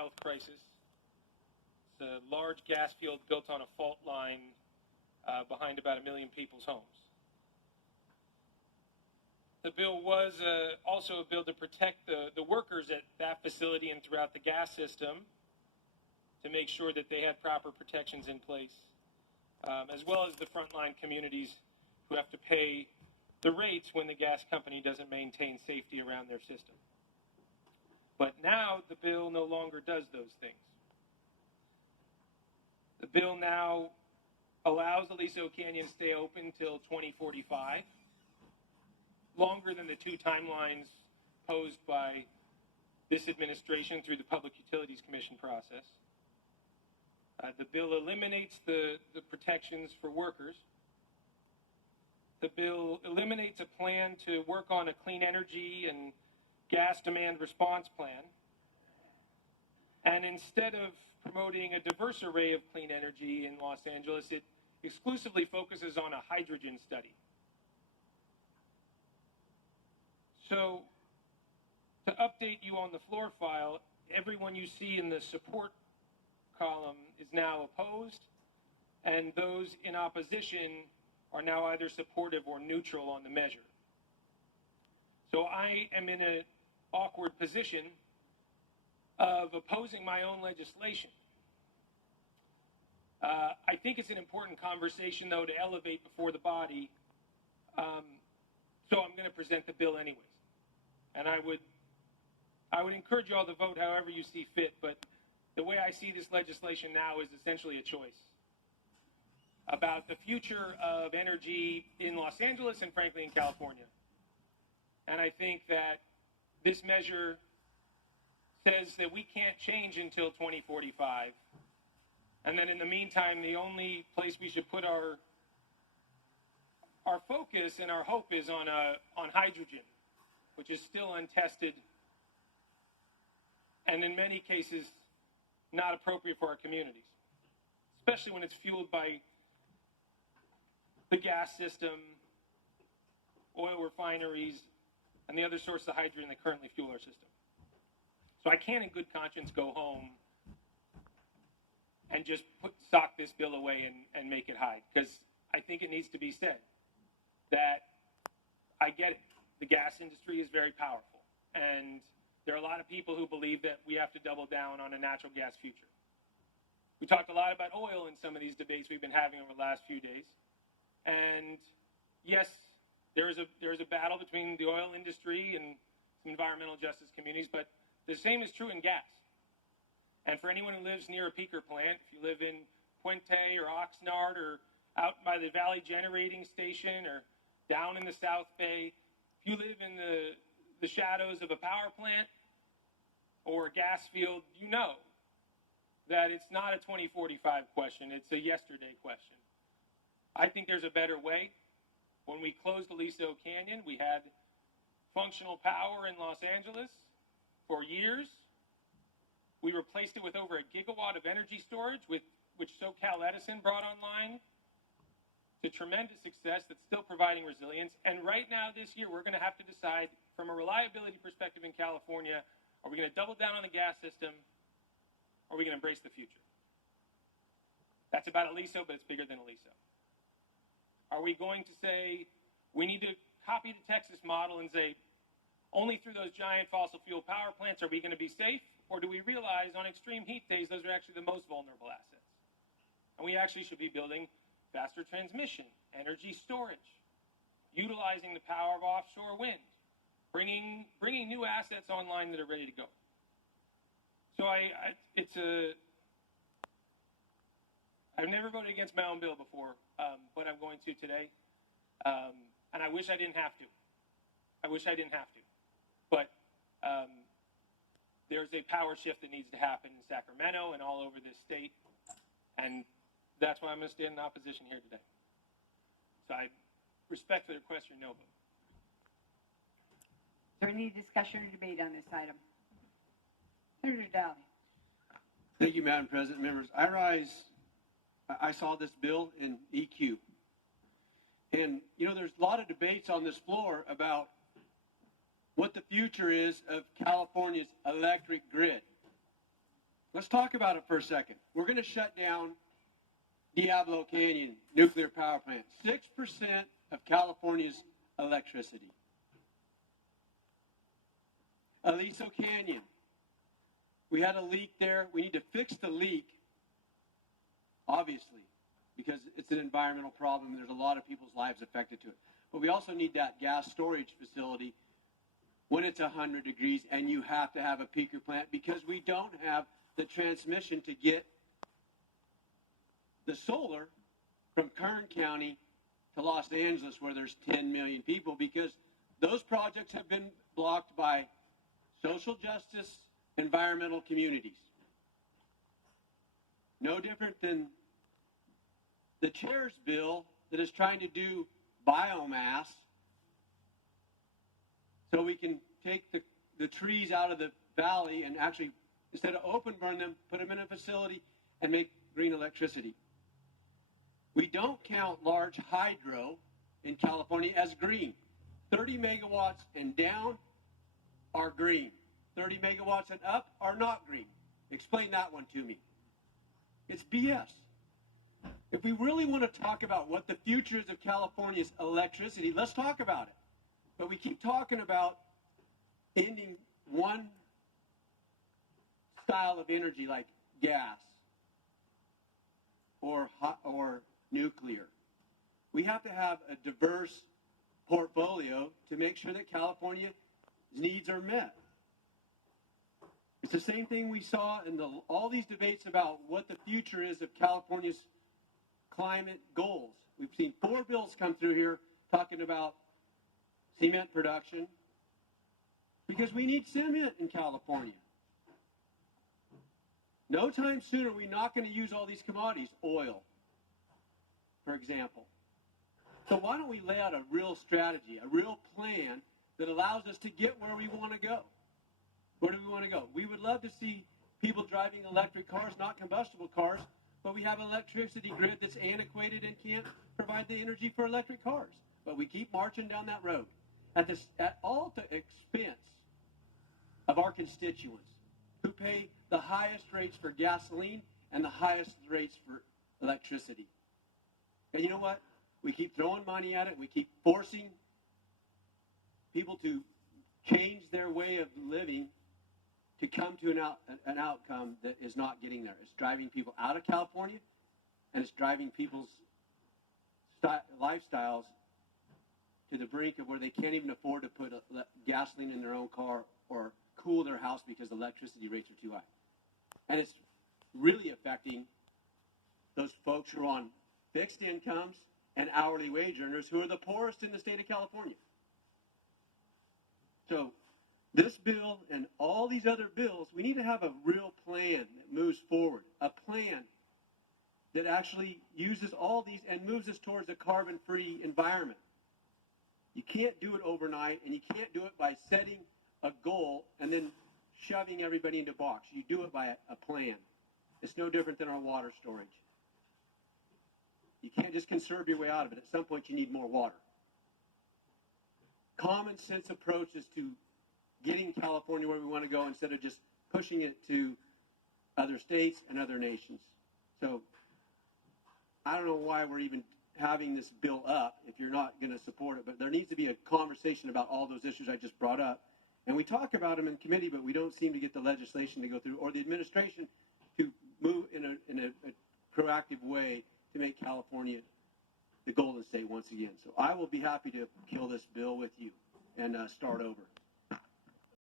health crisis. It's a large gas field built on a fault line behind about 1 million people's homes. The bill was also a bill to protect the workers at that facility and throughout the gas system, to make sure that they had proper protections in place, as well as the frontline communities who have to pay the rates when the gas company doesn't maintain safety around their system. But now the bill no longer does those things. The bill now allows Aliso Canyon to stay open till 2045, longer than the two timelines posed by this administration through the Public Utilities Commission process. The bill eliminates the protections for workers. The bill eliminates a plan to work on a clean energy and gas demand response plan. And instead of promoting a diverse array of clean energy in Los Angeles, it exclusively focuses on a hydrogen study. So, to update you on the floor file, everyone you see in the support column is now opposed, and those in opposition are now either supportive or neutral on the measure. So I am in an awkward position of opposing my own legislation. I think it's an important conversation, though, to elevate before the body, so I'm going to present the bill anyways. And I would encourage you all to vote however you see fit, but the way I see this legislation now is essentially a choice about the future of energy in Los Angeles and, frankly, in California. And I think that this measure says that we can't change until 2045. And then in the meantime, the only place we should put our focus and our hope is on hydrogen, which is still untested and in many cases not appropriate for our communities, especially when it's fueled by the gas system, oil refineries, and the other sources of hydrogen that currently fuel our system. So I can't in good conscience go home and just sock this bill away and make it hide, because I think it needs to be said that I get it. The gas industry is very powerful, and there are a lot of people who believe that we have to double down on a natural gas future. We talked a lot about oil in some of these debates we've been having over the last few days. And yes, there is a battle between the oil industry and some environmental justice communities, but the same is true in gas. And for anyone who lives near a peaker plant, if you live in Puente or Oxnard or out by the Valley Generating Station or down in the South Bay, if you live in the shadows of a power plant or a gas field, you know that it's not a 2045 question, it's a yesterday question. I think there's a better way. When we closed Aliso Canyon, we had functional power in Los Angeles for years. We replaced it with over 1 gigawatt of energy storage, which SoCal Edison brought online to tremendous success that's still providing resilience. And right now this year, we're going to have to decide from a reliability perspective in California, are we going to double down on the gas system, or are we going to embrace the future? That's about Aliso, but it's bigger than Aliso. Are we going to say we need to copy the Texas model and say only through those giant fossil fuel power plants are we going to be safe? Or do we realize on extreme heat days those are actually the most vulnerable assets? And we actually should be building faster transmission, energy storage, utilizing the power of offshore wind, bringing new assets online that are ready to go. So I've never voted against my own bill before, but I'm going to today. And I wish I didn't have to. But there's a power shift that needs to happen in Sacramento and all over this state. And that's why I'm going to stand in opposition here today. So I respectfully request your no vote. Is there any discussion or debate on this item? Senator Daly. Thank you, Madam President. Members, I saw this bill in EQ. And, there's a lot of debates on this floor about what the future is of California's electric grid. Let's talk about it for a second. We're going to shut down Diablo Canyon nuclear power plant. 6% of California's electricity. Aliso Canyon. We had a leak there. We need to fix the leak, obviously, because it's an environmental problem. There's a lot of people's lives affected to it. But we also need that gas storage facility when it's 100 degrees, and you have to have a peaker plant because we don't have the transmission to get the solar from Kern County to Los Angeles, where there's 10 million people, because those projects have been blocked by social justice, environmental communities. No different than the chair's bill that is trying to do biomass so we can take the trees out of the valley and actually, instead of open burn them, put them in a facility and make green electricity. We don't count large hydro in California as green. 30 megawatts and down are green. 30 megawatts and up are not green. Explain that one to me. It's BS. If we really want to talk about what the future is of California's electricity, let's talk about it. But we keep talking about ending one style of energy like gas or nuclear. We have to have a diverse portfolio to make sure that California's needs are met. It's the same thing we saw in all these debates about what the future is of California's climate goals. We've seen 4 bills come through here talking about cement production because we need cement in California. No time soon are we not going to use all these commodities, oil, for example. So why don't we lay out a real strategy, a real plan that allows us to get where we want to go? Where do we want to go? We would love to see people driving electric cars, not combustible cars, but we have an electricity grid that's antiquated and can't provide the energy for electric cars. But we keep marching down that road at all the expense of our constituents who pay the highest rates for gasoline and the highest rates for electricity. And you know what? We keep throwing money at it. We keep forcing people to change their way of living to come to an outcome that is not getting there. It's driving people out of California, and it's driving people's lifestyles to the brink of where they can't even afford to put gasoline in their own car or cool their house because electricity rates are too high. And it's really affecting those folks who are on fixed incomes and hourly wage earners who are the poorest in the state of California. So this bill and all these other bills, we need to have a real plan that moves forward, a plan that actually uses all these and moves us towards a carbon-free environment. You can't do it overnight, and you can't do it by setting a goal and then shoving everybody into a box. You do it by a plan. It's no different than our water storage. You can't just conserve your way out of it. At some point, you need more water. Common sense approaches to getting California where we want to go instead of just pushing it to other states and other nations. So I don't know why we're even having this bill up if you're not going to support it, but there needs to be a conversation about all those issues I just brought up. And we talk about them in committee, but we don't seem to get the legislation to go through or the administration to move in a proactive way to make California the golden state once again. So I will be happy to kill this bill with you and start over.